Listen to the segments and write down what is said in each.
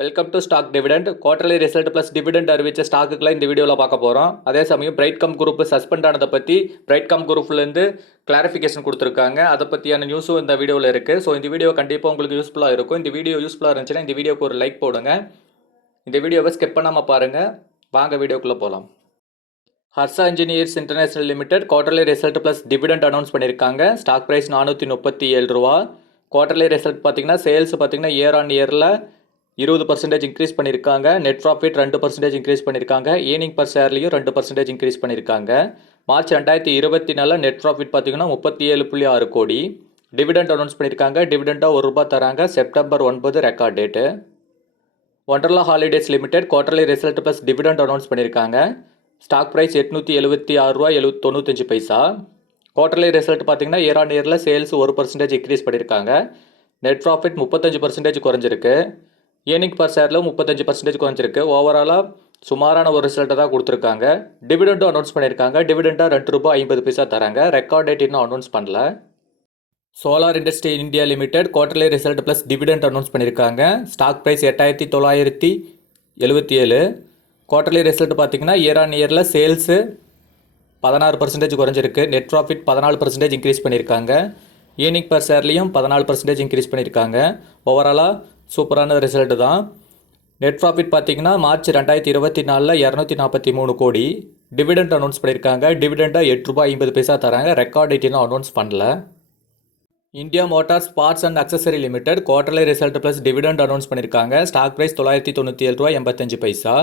Welcome to stock dividend. Quarterly result plus dividend அறிவிச்ச ஸ்டாக்குகளை இந்த வீடியோவில் பார்க்க போகிறோம். அதே சமயம் பிரைட்கம் குரூப் சஸ்பெண்ட் ஆனதை பற்றி பிரைட்கம் குரூப்லேருந்து கிளாரிஃபிகேஷன் கொடுத்துருக்காங்க. அதை பற்றியான நியூஸும் இந்த வீடியோவில் இருக்குது. ஸோ இந்த வீடியோ கண்டிப்பாக உங்களுக்கு யூஸ்ஃபுல்லாக இருக்கும். இந்த வீடியோ யூஸ்ஃபுல்லாக இருந்துச்சுன்னா இந்த வீடியோக்கு ஒரு லைக் போடுங்க. இந்த வீடியோவை ஸ்கிப் பண்ணாமல் பாருங்கள். வாங்க வீடியோக்குள்ளே போகலாம். Harsha engineers international limited quarterly result plus dividend announce பண்ணியிருக்காங்க. ஸ்டாக் ப்ரைஸ் 437 ரூபா. குவார்டர்லி ரிசல்ட் பார்த்தீங்கன்னா சேல்ஸ் பார்த்தீங்கன்னா இயர் ஆன் இயரில் 20% இன்க்ரீஸ் பண்ணியிருக்காங்க. நெட் ப்ராஃபிட் 2% இன்க்ரீஸ் பண்ணியிருக்காங்க. ஏர்னிங் பர் ஷேர்லையும் 2% இன்க்ரீஸ் பண்ணியிருக்காங்க. மார்ச் 2024 நெட் ப்ராஃபிட் பார்த்தீங்கன்னா 37.6 கோடி. டிவிடெண்ட் அனௌன்ஸ் பண்ணியிருக்காங்க. டிவிடெண்டாக ₹1 தராங்க. September 9 record date. Wonderla holidays limited quarterly result plus dividend announce பண்ணியிருக்காங்க. Stock price ₹876.95. குவார்டர்லி ரிசல்ட் பார்த்தீங்கன்னா இயர் ஆன் இயரில் சேல்ஸ் 1% இன்க்ரீஸ் பண்ணியிருக்காங்க. நெட் ப்ராஃபிட் 35% குறைஞ்சிருக்கு. ஏர்னிங் பர் ஷேரில் 35% குறைஞ்சிருக்கு. ஓவராலாக சுமாரான ஒரு ரிசல்ட்டை தான் கொடுத்துருக்காங்க. டிவிடெண்டும் அனௌன்ஸ் பண்ணியிருக்காங்க. டிவிடெண்டாக ₹2.50 தராங்க. ரெக்கார்ட் டேட் இன்னும் அனௌன்ஸ் பண்ணல. Solar industry India limited quarterly result plus dividend announce பண்ணியிருக்காங்க. Stock price 8977. குவார்டர்லி ரிசல்ட் பார்த்தீங்கன்னா இயர் ஆன் இயரில் சேல்ஸு 16% குறைஞ்சிருக்கு. நெட் ப்ராஃபிட் 14% இன்க்ரீஸ் பண்ணியிருக்காங்க. ஏர்னிங் பர் ஷேர்லையும் 14% இன்க்ரீஸ் பண்ணியிருக்காங்க. ஓவராலாக சூப்பரான ரிசல்ட்டு தான். நெட் ப்ராஃபிட் பார்த்தீங்கன்னா மார்ச் 2024 243 கோடி. டிவிடெண்ட் அனௌன்ஸ் பண்ணியிருக்காங்க. டிவிடெண்டாக ₹8.50 தராங்க. ரெக்கார்ட் டேட் இன்னும் அனௌன்ஸ் பண்ணல. India motors parts and accessory limited quarterly result plus dividend announce பண்ணியிருக்காங்க. Stock price ₹997.85.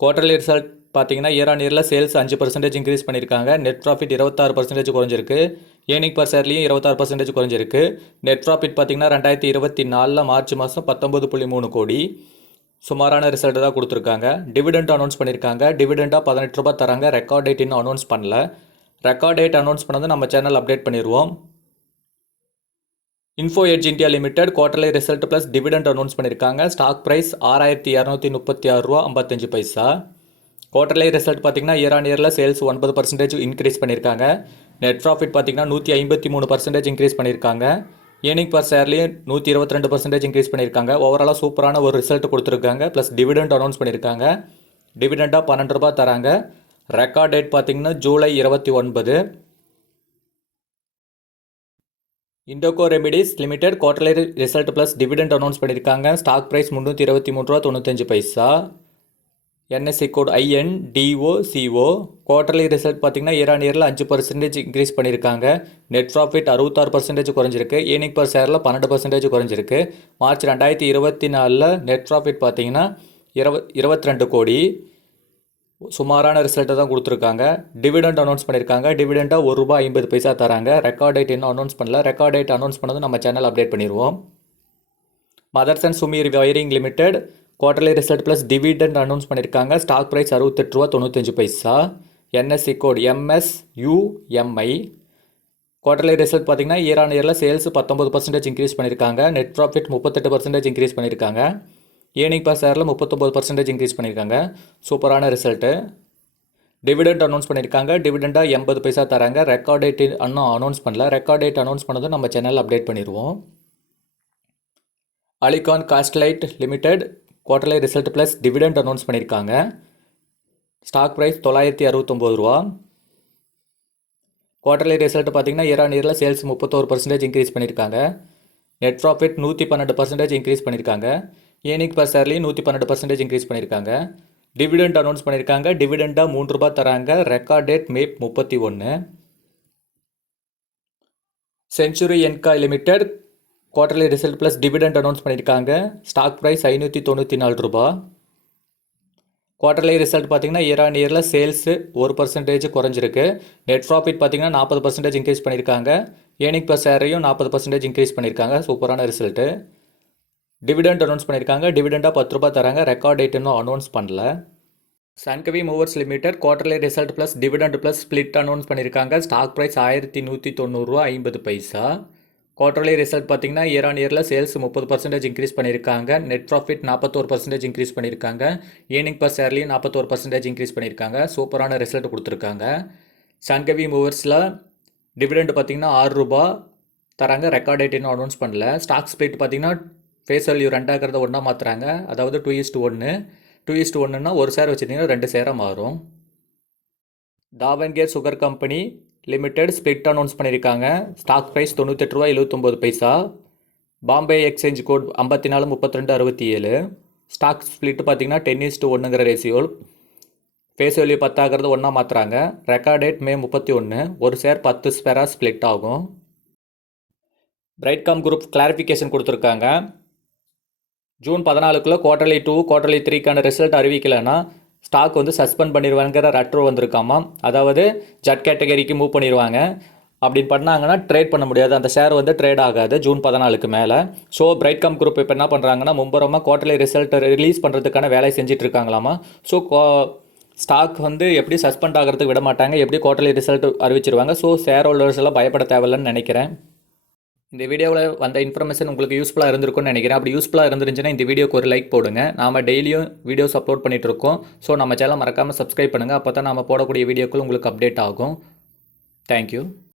குவார்டர்லி ரிசல்ட் பார்த்தீங்கன்னா இயர் ஆன் இயரில் சேல்ஸ் 5% இன்க்ரீஸ் பண்ணியிருக்காங்க. நெட் ப்ராஃபிட் 26% குறைஞ்சிருக்கு. ஏர்னிங் பர் ஷேர்லையும் 26% குறைஞ்சிருக்கு. நெட் ப்ராஃபிட் பார்த்தீங்கன்னா 2024 மார்ச் மாதம் 19.3 கோடி. சுமாரான ரிசல்ட் தான் கொடுத்துருக்காங்க. டிவிடெண்ட் அனௌன்ஸ் பண்ணியிருக்காங்க. டிவிடெண்டாக ₹18 தராங்க. ரெக்கார்ட் டேட் இன்னும் அனௌன்ஸ் பண்ணல. ரெக்கார்ட் டேட் அனௌன்ஸ் பண்ணது நம்ம சேனல் அப்டேட் பண்ணிடுவோம். Info Edge India limited quarterly result plus dividend announce பண்ணியிருக்காங்க. Stock price ₹6236.55. குவார்டர்லி ரிசல்ட் பார்த்தீங்கன்னா இயர் ஆன் இயரில் சேல்ஸ் 9% இன்க்ரீஸ் பண்ணியிருக்காங்க. நெட் ப்ராஃபிட் பார்த்தீங்கன்னா 153% இன்க்ரீஸ் பண்ணியிருக்காங்க. ஏர்னிங் பர் ஷேர்லேயும் 122% இன்க்ரீஸ் பண்ணியிருக்காங்க. ஓவராலாக சூப்பரான ஒரு ரிசல்ட் கொடுத்துருக்காங்க. ப்ளஸ் டிவிடெண்ட் அனௌன்ஸ் பண்ணியிருக்காங்க. டிவிடெண்டாக ₹12 தராங்க. ரெக்கார்ட் டேட் பார்த்தீங்கன்னா July 29. Indoco Remedies Limited quarterly result plus dividend announce பண்ணியிருக்காங்க. Stock price ₹323.95. NSE code INDOCO. Quarterly result பார்த்தீங்கன்னா இயர் ஆன் இயரில் 5% இன்க்ரீஸ் பண்ணியிருக்காங்க. நெட் ப்ராஃபிட் 66% குறைஞ்சிருக்கு. ஏர்னிங் பர் ஷேரில் 12% குறைஞ்சிருக்கு. மார்ச் 2024 நெட் ப்ராஃபிட் பார்த்தீங்கன்னா 22 கோடி. சுமாரான ரிசல்ட்டை தான் கொடுத்துருக்காங்க. டிவிடெண்ட் அனௌன்ஸ் பண்ணியிருக்காங்க. டிவிடெண்டாக ₹1.50 தராங்க. ரெக்கார்ட் டேட் இன்னும் அனௌன்ஸ் பண்ணல. ரெக்கார்ட் டேட் அனௌன்ஸ் பண்ணது நம்ம சேனல் அப்டேட் பண்ணிடுவோம். Motherson Sumi Wiring Limited quarterly result plus dividend announce பண்ணியிருக்காங்க. Stock price ₹68.95. NSE code MSUMI. Quarterly result பார்த்தீங்கன்னா இயர் ஆன் இயரில் சேல்ஸ் 19% இன்க்ரீஸ் பண்ணியிருக்காங்க. நெட் ப்ராஃபிட் 38% இன்க்ரீஸ் பண்ணியிருக்காங்க. ஏர்னிங் பர் ஷேரில் 39% இன்க்ரீஸ் பண்ணியிருக்காங்க. சூப்பரான ரிசல்ட்டு. டிவிடெண்ட் அனௌன்ஸ் பண்ணியிருக்காங்க. டிவிடெண்டாக ₹80 தராங்க. ரெக்கார்ட் டேட் இன்னும் அனௌன்ஸ் பண்ணல. ரெக்கார்ட் டேட் அனௌன்ஸ் பண்ணதும் நம்ம சேனல் அப்டேட் பண்ணிடுவோம். Alicon Castalloy Limited quarterly result plus dividend announce பண்ணியிருக்காங்க. Stock price ₹969. குவார்டர்லி ரிசல்ட் பார்த்தீங்கன்னா இயர் ஆன் இயரில் சேல்ஸ் 31% இன்க்ரீஸ் பண்ணியிருக்காங்க. நெட் ப்ராஃபிட் 112% இன்க்ரீஸ் பண்ணியிருக்காங்க. ஏர்னிங் பர் ஷேர்லையும் 112% இன்க்ரீஸ் பண்ணியிருக்காங்க. டிவிடெண்ட் அனௌன்ஸ் பண்ணியிருக்காங்க. டிவிடெண்டாக ₹3 தராங்க. Record date May 31. Century Enka Limited quarterly result plus dividend announce பண்ணியிருக்காங்க. Stock price ₹594. குவார்டர்லி ரிசல்ட் பார்த்தீங்கன்னா இயர் ஆன் இயரில் சேல்ஸு 1% குறைஞ்சிருக்கு. நெட் ப்ராஃபிட் பார்த்தீங்கன்னா 40% இன்க்ரீஸ் பண்ணியிருக்காங்க. ஏர்னிங் பர் ஷேரையும் 40% இன்க்ரீஸ் பண்ணியிருக்காங்க. சூப்பரான ரிசல்ட்டு. டிவிடெண்ட் அனௌன்ஸ் பண்ணியிருக்காங்க. டிவிடெண்டாக ₹10 தராங்க. ரெக்கார்ட் டேட் இன்னும் அனௌன்ஸ் பண்ணல. Sanghvi Movers Limited quarterly result plus dividend plus split announce பண்ணியிருக்காங்க. Stock price ₹1190.50. குவார்டர்லி ரிசல்ட் பார்த்தீங்கன்னா இயர் ஆன் இயரில் சேல்ஸ் 30% இன்க்ரீஸ் பண்ணியிருக்காங்க. நெட் ப்ராஃபிட் 41% இன்க்ரீஸ் பண்ணியிருக்காங்க. ஏர்னிங் பர் ஷேர்லையும் 41% இன்க்ரீஸ் பண்ணியிருக்காங்க. சூப்பரான ரிசல்ட் கொடுத்துருக்காங்க. சன்கவி மூவர்ஸில் டிவிடெண்ட் பார்த்தீங்கன்னா ₹6 தராங்க. ரெக்கார்ட் டேட் இன்னும் அனௌன்ஸ் பண்ணல. ஸ்டாக் ஸ்பிளிட் பார்த்தீங்கன்னா ஃபேஸ் வேல்யூ 2 ஆகிறத 1 மாற்றுறாங்க, அதாவது 2:1. 2:1ன்னா ஒரு ஷேர் வச்சுருந்தீங்கன்னா 2 ஷேராக மாறும். Davangere sugar company limited split announce பண்ணியிருக்காங்க. Stock price ₹98.79. Bombay exchange code 543267. Stock split பார்த்தீங்கன்னா 10:1ங்கிற ரேஷியோ. ஃபேஸ் வேல்யூ 10 ஆகிறது 1 மாற்றுறாங்க. Record date May 31. ஒரு ஷேர் 10 ஸ்பெராக ஸ்ப்ளிட் ஆகும். பிரைட்காம் குரூப் கிளாரிஃபிகேஷன் கொடுத்துருக்காங்க. ஜூன் 14க்குள்ளே குவார்டர்லி 2 குவார்டர்லி 3க்கான ரிசல்ட் அறிவிக்கலைன்னா ஸ்டாக் வந்து சஸ்பெண்ட் பண்ணிடுவாங்கிற ரெட்ரோ வந்திருக்காமா. அதாவது ஜட் கேட்டகரிக்கு மூவ் பண்ணிடுவாங்க. அப்படின்னு பண்ணாங்கன்னா ட்ரேட் பண்ண முடியாது, அந்த ஷேர் வந்து ட்ரேட் ஆகாது ஜூன் 14க்கு மேலே. ஸோ பிரைட்காம் குரூப் இப்போ என்ன பண்ணுறாங்கன்னா மும்பரமாக குவார்டர்லி ரிசல்ட் ரிலீஸ் பண்ணுறதுக்கான வேலையை செஞ்சுட்டு இருக்காங்களாமா. ஸோ ஸ்டாக் வந்து எப்படி சஸ்பெண்ட் ஆகிறதுக்கு விட மாட்டாங்க, எப்படி குவார்டர்லி ரிசல்ட் அறிவிச்சிருவாங்க. ஸோ ஷேர் ஹோல்டர்ஸ் எல்லாம் பயப்பட தேவையில்லைன்னு நினைக்கிறேன். இந்த வீடியோவில் வந்த இன்ஃபர்மேஷன் உங்களுக்கு யூஸ்ஃபுல்லாக இருந்திருக்கும்னு நினைக்கிறேன். அப்படி யூஸ்ஃபுல்லாக இருந்துருந்துச்சுன்னா இந்த வீடியோக்கு ஒரு லைக் போடுங்க. நாம் டெய்லியும் வீடியோஸ் அப்லோட் பண்ணிட்டு இருக்கோம். ஸோ நம்ம சேனல் மறக்காமல் சப்ஸ்கிரைப் பண்ணுங்கள். அப்போ தான் நம்ம போடக்கூடிய வீடியோக்கள் உங்களுக்கு அப்டேட் ஆகும். தேங்க்யூ.